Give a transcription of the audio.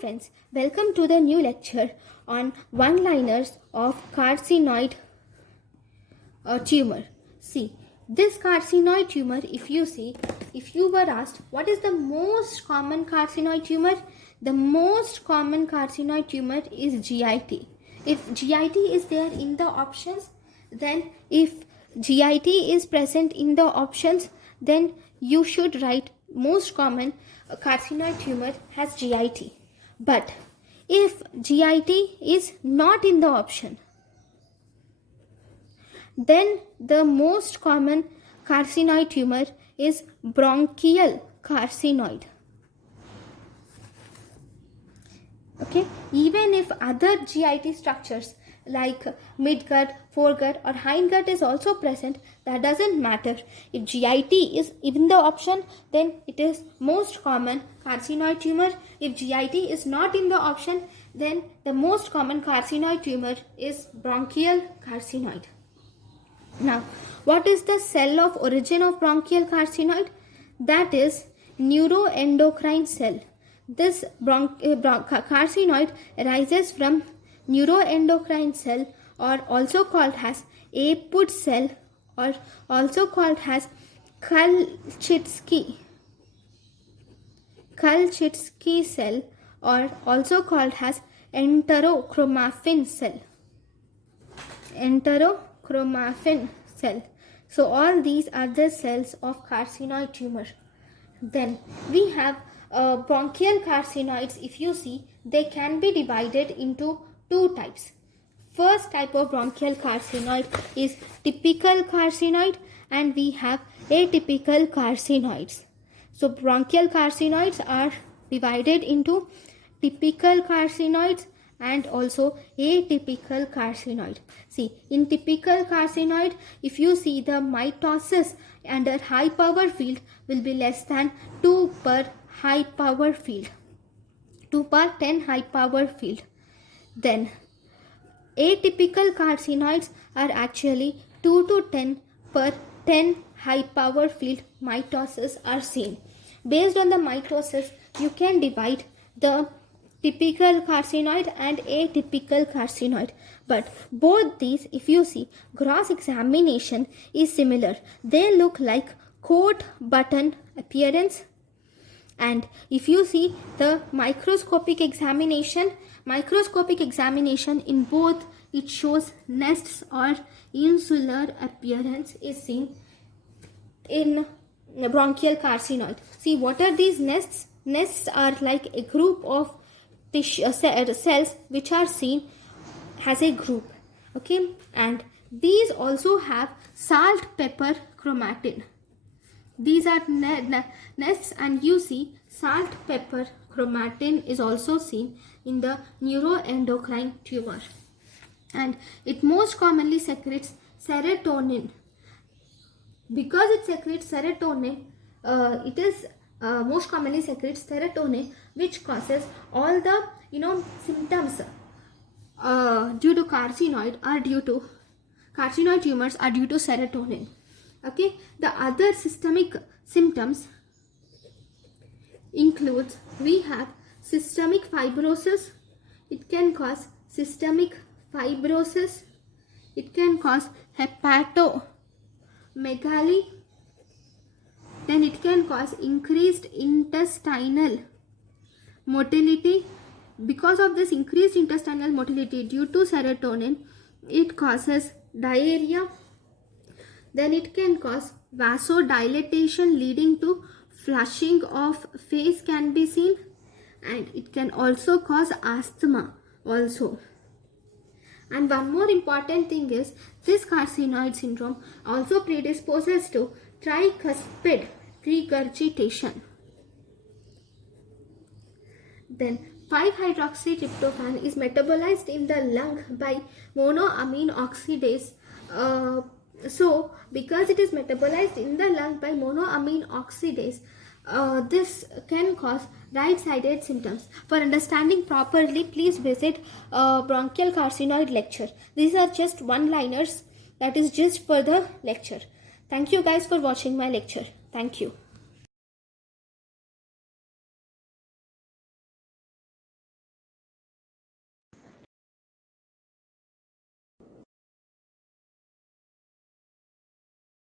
friends, welcome to the new lecture on one-liners of carcinoid tumor. See, this carcinoid tumor, if you were asked what is the most common carcinoid tumor, the most common carcinoid tumor is GIT. If GIT is there in the options, then if GIT is present in the options, then you should write most common carcinoid tumor has GIT. But if GIT is not in the option, then the most common carcinoid tumor is bronchial carcinoid. Okay, even if other GIT structures like midgut, foregut or hindgut is also present, that doesn't matter. If GIT is in the option, then it is most common carcinoid tumor. If GIT is not in the option, then the most common carcinoid tumor is bronchial carcinoid. Now, what is the cell of origin of bronchial carcinoid? That is neuroendocrine cell. This carcinoid arises from neuroendocrine cell, or also called as Apud cell, or also called as Kulczycki cell, or also called as enterochromaffin cell. So all these are the cells of carcinoid tumor. Then we have bronchial carcinoids. If you see, they can be divided into two types. First type of bronchial carcinoid is typical carcinoid, and we have atypical carcinoids. So bronchial carcinoids are divided into typical carcinoids and also atypical carcinoid. See, in typical carcinoid, if you see, the mitosis under high power field will be less than 2 per high power field, 2 per 10 high power field. Then atypical carcinoids are actually 2 to 10 per 10 high power field mitosis are seen. Based on the mitosis, you can divide the typical carcinoid and atypical carcinoid. But both these, if you see, gross examination is similar. They look like coat button appearance. And if you see the microscopic examination in both, it shows nests or insular appearance is seen in bronchial carcinoid. See, what are these nests? Nests are like a group of tissue cells which are seen as a group. Okay, and these also have salt pepper chromatin. These are nests, and you see salt pepper chromatin is also seen in the neuroendocrine tumor, and it most commonly secretes serotonin. Because it secretes serotonin, it is most commonly secretes serotonin, which causes all the symptoms due to carcinoid tumors are due to serotonin. Okay, the other systemic symptoms includes, we have systemic fibrosis. It can cause systemic fibrosis. It can cause hepatomegaly. Then it can cause increased intestinal motility. Because of this increased intestinal motility due to serotonin, it causes diarrhea. Then it can cause vasodilatation leading to flushing of face can be seen, and it can also cause asthma also. And one more important thing is, this carcinoid syndrome also predisposes to tricuspid regurgitation. Then 5-hydroxytryptophan is metabolized in the lung by monoamine oxidase. So because it is metabolized in the lung by monoamine oxidase, this can cause right-sided symptoms. For understanding properly, please visit bronchial carcinoid lecture. These are just one-liners, that is just for the lecture. Thank you guys for watching my lecture. Thank you.